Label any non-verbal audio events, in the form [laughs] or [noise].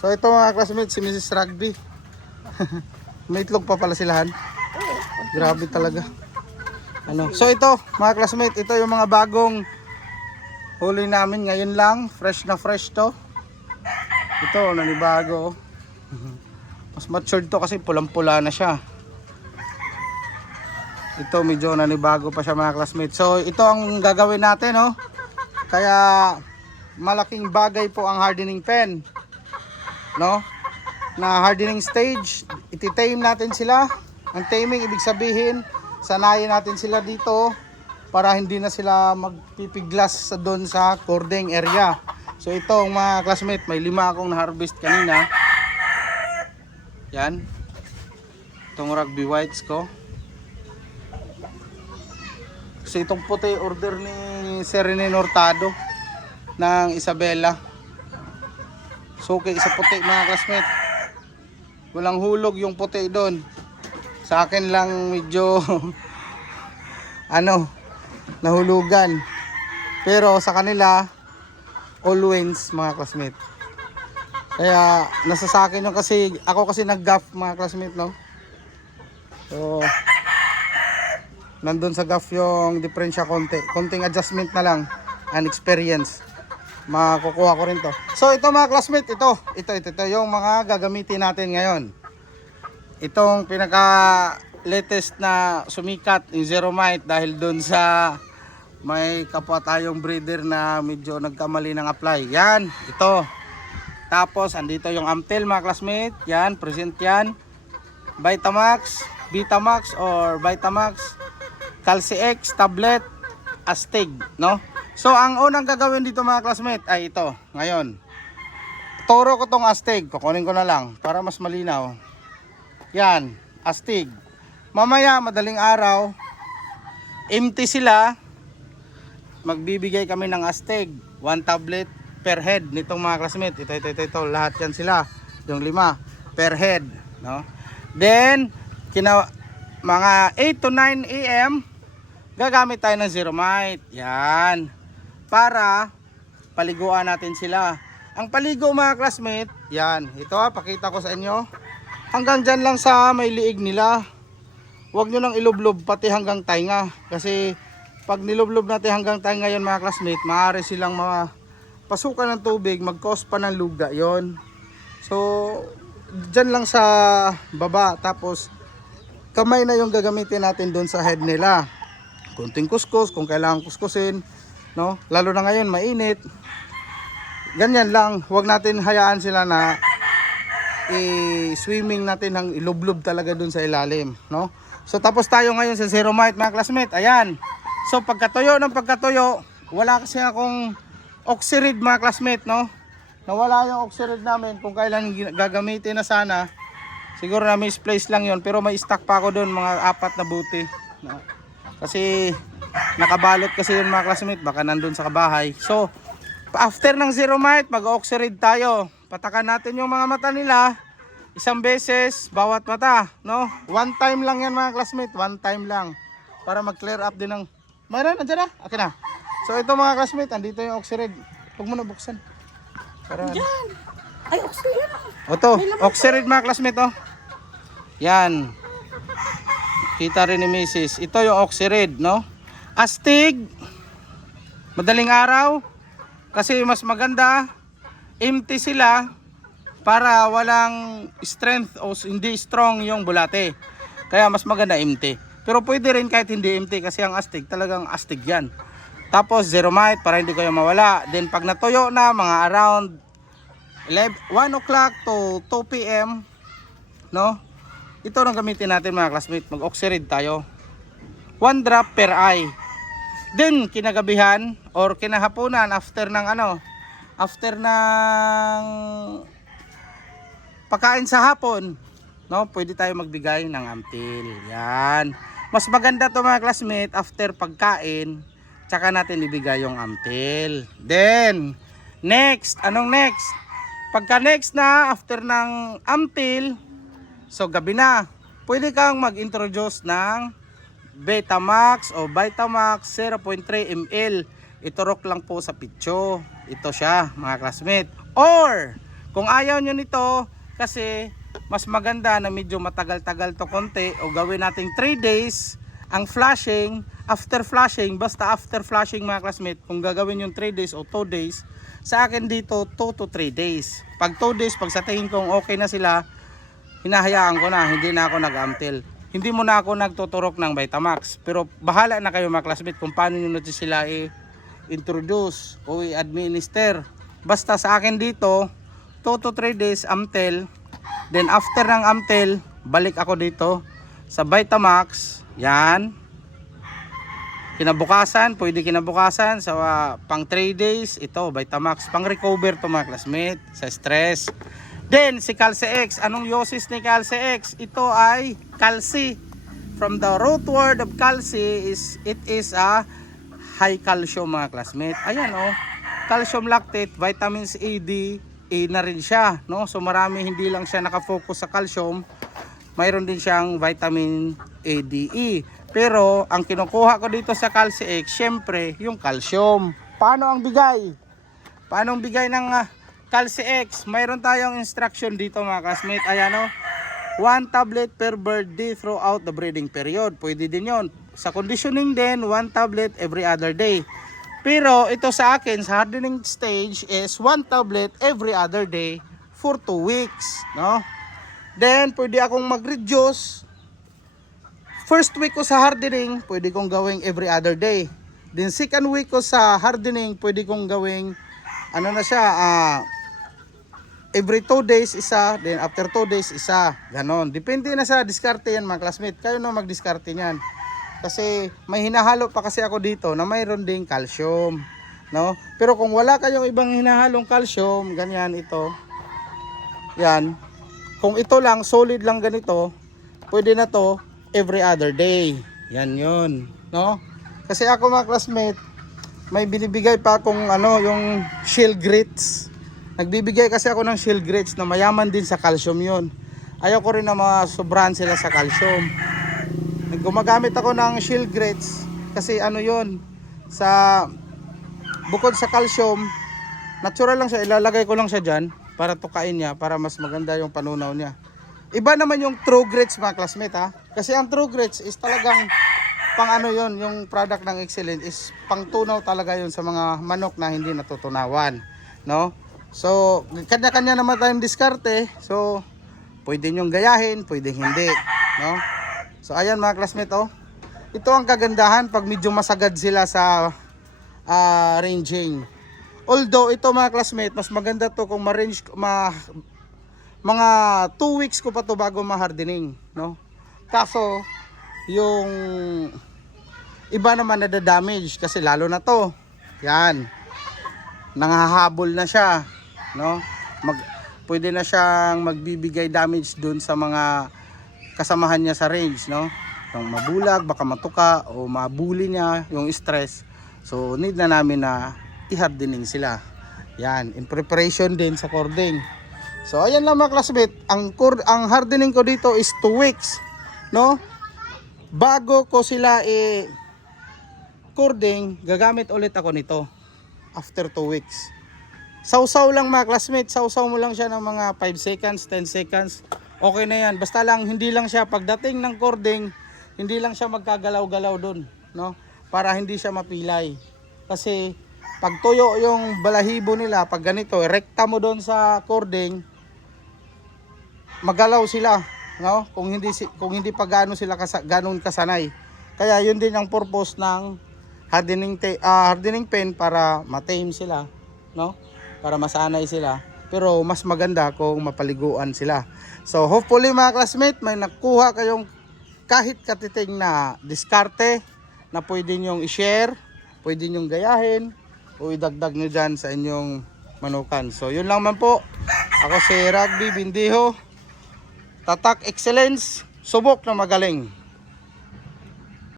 So ito mga classmates, si Mrs. Rugby. [laughs] May itlog pa pala silahan. Grabe talaga. Ano? So ito, mga classmates, ito yung mga bagong huli namin ngayon lang. Fresh na fresh to. Ito, nanibago. [laughs] Mas matured to kasi pulang-pula na siya. Ito, medyo nanibago pa siya mga classmates. So ito ang gagawin natin, no? Kaya malaking bagay po ang hardening pen. No? Na hardening stage, ititame natin sila. Ang taming ibig sabihin, sanayin natin sila dito para hindi na sila magpipiglas sa doon sa cording area. So ito mga classmate, may lima akong na-harvest kanina. Yan. Itong rugby whites ko. Kasi itong puti order ni Serene Nortado ng Isabela. Suki sa puti mga classmate. Walang hulog yung puti doon. Sa akin lang medyo [laughs] ano, nahulugan. Pero sa kanila always mga classmate. Kaya nasa sa akin yung kasi ako kasi nag-gaff mga classmate no. So nandun sa gaff yung diferensya konti. Konting adjustment na lang and experience. Makukuha ko rin to. So ito mga classmate, ito, ito, ito, ito yung mga gagamitin natin ngayon. Itong pinaka latest na sumikat yung Zeromite dahil dun sa may kapwa tayong breeder na medyo nagkamali ng apply. Yan, ito. Tapos andito yung Amtel mga classmate. Yan, present yan. Vitamax, Vitamax or Vitamax, Calci X, tablet, Astig, no? So ang unang gagawin dito mga classmate ay ito, ngayon. Turo ko tong Astig, kukunin ko na lang para mas malinaw. Yan, Astig. Mamaya, madaling araw, empty sila. Magbibigay kami ng Astig, one tablet per head nitong mga classmate. Ito, ito, ito, ito, lahat yan sila. Yung lima, per head, no? Then, kina mga 8 to 9 AM, gagamit tayo ng Zeromite. Yan. Para paliguan natin sila. Ang paligo mga classmate, yan. Ito ha, pakita ko sa inyo. Hanggang dyan lang sa may liig nila. Huwag nyo nang ilublob pati hanggang tainga. Kasi pag nilublob natin hanggang tainga yan mga classmate, maaari silang mga pasukan ng tubig, mag-cause pa ng luga yon. So, dyan lang sa baba. Tapos, kamay na yung gagamitin natin doon sa head nila. Kunting kuskus, kung kailangan kuskusin. No? Lalo na ngayon, mainit. Ganyan lang. Huwag natin hayaan sila na i-swimming natin ng ilublob talaga doon sa ilalim. No? So, tapos tayo ngayon sa zero mite mga classmate. Ayan. So, pagkatuyo ng pagkatuyo, wala kasi akong oxyrid mga classmate, no? Nawala yung oxyrid namin kung kailan gagamitin na sana. Siguro na misplace lang yon pero may stock pa ako doon mga apat na buti. No? Kasi nakabalot kasi yung mga classmate baka nandun sa kabahay. So after ng zero mite mag-oxyrid tayo. Patakan natin yung mga mata nila isang beses bawat mata, no? One time lang yan mga classmate, one time lang para mag-clear up din ng Mayroon, nandiyan na? Okay na. So ito mga classmate, andito yung oxyrid. Huwag mo na buksan. Para Yan. Ay, oxygen. o to, oxyrid mga classmate oh. Yan. Kita rin ni Mrs. Ito yung oxyrid, no? Astig. Madaling araw. Kasi mas maganda. Empty sila para walang strength o hindi strong yung bulate. Kaya mas maganda empty. Pero pwede rin kahit hindi empty kasi ang astig talagang astig yan. Tapos zero mite para hindi kayo mawala. Then pag natuyo na mga around 11, 1 o'clock to 2 p.m. No? Ito ang gamitin natin mga classmate. Mag-oxyrid tayo. One drop per eye. Then kinagabihan or kinahaponan after ng ano, after ng pagkain sa hapon, no, pwede tayo magbigay ng amtil. Yan. Mas maganda to mga classmate after pagkain, tsaka natin ibigay yung amtil. Then, next, anong next? Pagka next na, after ng amtil, so gabi na, pwede kang mag-introduce ng Betamax o Vitamax 0.3 ml. Iturok lang po sa pitso. Ito siya, mga classmate. Or, Kung ayaw nyo nito, kasi mas maganda na medyo matagal-tagal to konti o gawin nating 3 days ang flashing, after flashing, basta after flashing mga classmate, kung gagawin yung 3 days o 2 days, sa akin dito 2 to 3 days. Pag 2 days, pag sa tingin kong okay na sila, hinahayaan ko na, hindi na ako nag-amtil. Hindi mo na ako nagtuturok ng Vitamax. Pero bahala na kayo mga classmate kung paano nyo na sila i-introduce o i-administer. Basta sa akin dito, 2 to 3 days amtel. Then after ng amtel, balik ako dito sa Vitamax. Yan. Kinabukasan, pwede kinabukasan sa ah, pang 3 days. Ito, Vitamax. Pang recover to mga classmate sa stress. Then, si Calce X. Anong yosis ni Calce X? Ito ay calci. From the root word of calci is it is a high calcium mga classmate. Ayan oh. Calcium lactate, vitamins A, D, A na rin siya. No? So marami hindi lang siya nakafocus sa calcium. Mayroon din siyang vitamin A, D, E. Pero ang kinukuha ko dito sa Calci X, syempre yung calcium. Paano ang bigay? Paano ang bigay ng uh, Calci X? Mayroon tayong instruction dito mga classmate. Ayan o. One tablet per bird day throughout the breeding period. Pwede din yon. Sa conditioning din, one tablet every other day. Pero ito sa akin, sa hardening stage is one tablet every other day for 2 weeks. No? Then, pwede akong mag-reduce. First week ko sa hardening, pwede kong gawing every other day. Then second week ko sa hardening, pwede kong gawing ano na siya, ah every 2 days isa, then after 2 days isa. Ganon. Depende na sa diskarte yan mga classmate. Kayo na magdiskarte niyan. Kasi may hinahalo pa kasi ako dito na mayroon ding calcium. No? Pero kung wala kayong ibang hinahalong calcium, ganyan ito. Yan. Kung ito lang, solid lang ganito, pwede na to every other day. Yan yun. No? Kasi ako mga classmate, may binibigay pa akong ano, yung shield grits. Nagbibigay kasi ako ng shield grits na mayaman din sa calcium yun. Ayaw ko rin na masobrahan sila sa calcium. Gumagamit ako ng shield grits kasi ano yun, sa bukod sa calcium, natural lang siya, ilalagay ko lang siya dyan para tukain niya, para mas maganda yung panunaw niya. Iba naman yung true grits mga classmate ha. Kasi ang true grits is talagang pang ano yon yung product ng excellent is pang tunaw talaga yun sa mga manok na hindi natutunawan. No? So, kanya-kanya naman tayong diskarte. So, pwede nyong gayahin, pwede hindi. No? So, ayan mga classmate oh. Ito ang kagandahan pag medyo masagad sila sa ah, ranging. Although ito mga classmate, mas maganda to kung ma-range ma mga 2 weeks ko pa to bago ma-hardening, no? Kaso yung iba naman nada-damage kasi lalo na to. Yan. Nangahabol na siya, no? Mag pwede na siyang magbibigay damage dun sa mga kasamahan niya sa range, no? Yung mabulag, baka matuka o mabuli niya yung stress. So need na namin na i-hardening sila. Yan, in preparation din sa cording. So ayan lang mga classmate, ang cord ang hardening ko dito is 2 weeks, no? Bago ko sila i cording, gagamit ulit ako nito after 2 weeks. Sausaw lang mga classmate, sausaw mo lang siya ng mga 5 seconds, 10 seconds. Okay na yan. Basta lang hindi lang siya pagdating ng cording, hindi lang siya magkagalaw-galaw doon, no? Para hindi siya mapilay. Kasi pag tuyo yung balahibo nila, pag ganito, rekta mo doon sa cording, magalaw sila, no? Kung hindi kung hindi pa gaano sila kasa, ganun kasanay. Kaya yun din ang purpose ng hardening te, ah, hardening pen para matame sila, no? Para masanay sila. Pero mas maganda kung mapaliguan sila. So hopefully mga classmate, may nakuha kayong kahit katiting na diskarte na pwede nyong i-share, pwede nyong gayahin, o idagdag nyo dyan sa inyong manukan. So yun lang man po. Ako si Rugby Bindiho. Tatak Excellence, subok na magaling.